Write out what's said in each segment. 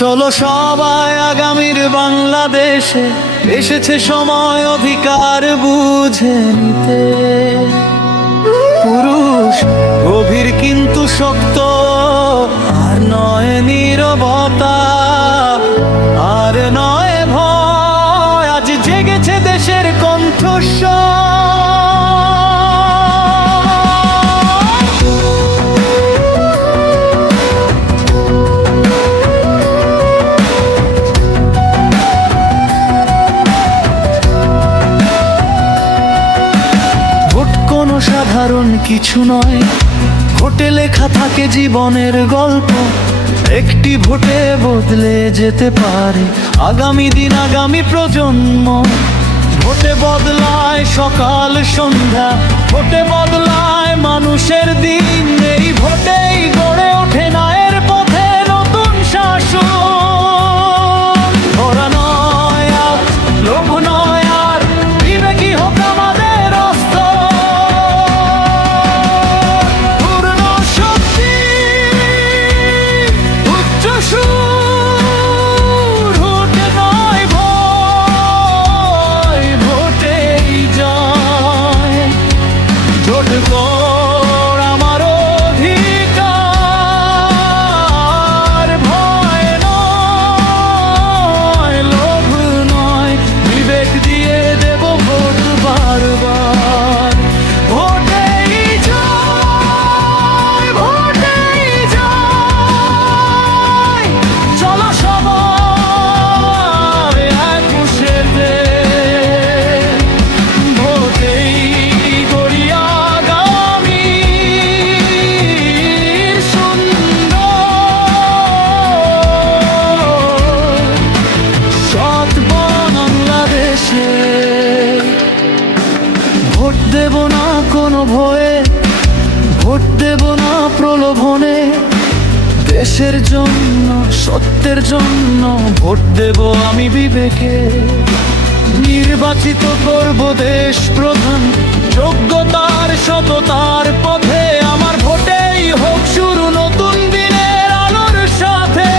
চলো সবাই আগামীর বাংলাদেশে এসেছে সময় অধিকার বুঝে নিতে। পুরুষ গভীর কিন্তু শক্ত, আর নয় নীরবতা, আর নয় ভয়। আজ জেগেছে দেশের কণ্ঠস্বর। সাধারণ কিছু নয়, ভোটে লেখা থাকে জীবনের গল্প। একটি ভোটে বদলে যেতে পারে আগামী দিন, আগামী প্রজন্ম। ভোটে বদলায় সকাল সন্ধ্যা, ভোটে বদলায় মানুষের দিন। এই ভোটেই গড়ে ওঠে ন্যায়ের পথে নতুন শাসন। ওরা নয় আর লোভ নয়, আর বিবেকী হোক আমাদের অস্ত্র। ভোট দেব না কোনো ভয়ে, ভোট দেব না প্রলোভনে। দেশের জন্য, সত্যের জন্য ভোট দেব আমি বিবেকে। নির্বাচিত করব দেশ প্রধান, যোগ্যতার সততার পথে। আমার ভোটেই হোক শুরু নতুন দিনের আলোর সাথে।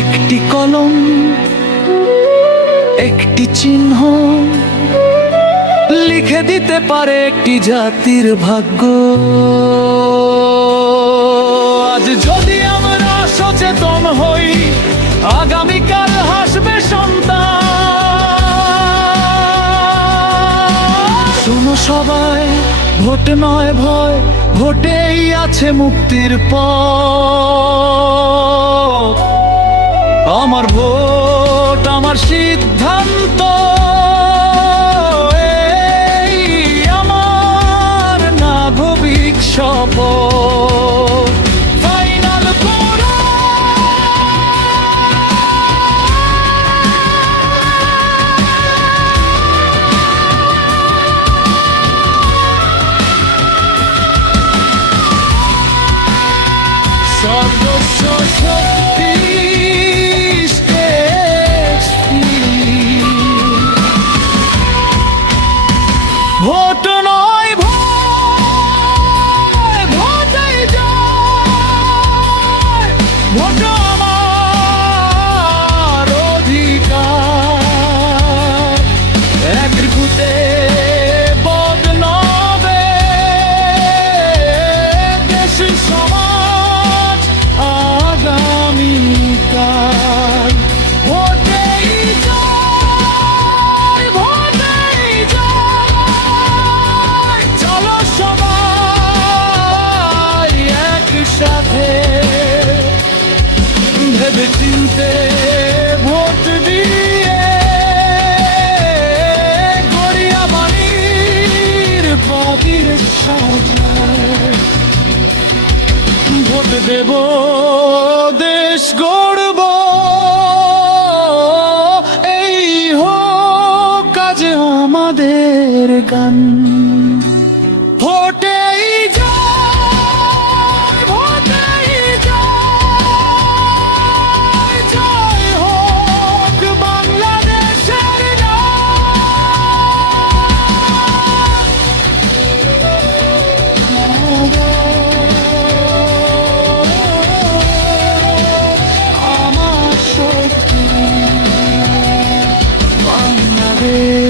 একটি কলম, একটি চিহ্ন লিখে দিতে পারে একটি জাতির ভাগ্য। আজ যদি আমরা সচেতন হই, আগামীকাল হাসবে সন্তান। শোনো সবাই, ভোট নয় ভয়, ভোটেই আছে মুক্তির পথ। আমার ভোট, আমার সিদ্ধান্ত, এই আমার নাগরিক শপথ। ফাইনাল করো সর্বস্ব শক্তি। ভোট নয় ভয়, ভোটেই জয়। ভোট আমার অধিকার। এক ভোটে বদলাবে দেশ সমাজ আগামী। ভেবে চিনতে ভোট দিয়ে গড়িয়া বাড়ির বাতির সাজায় ভোট দেব দেশ গড়ব এই হোক কাজে আমাদের গান ভোটেই জয় ভোটেই জয় জয় হোক বাংলাদেশের আমার শক্তি বাংলাদেশ।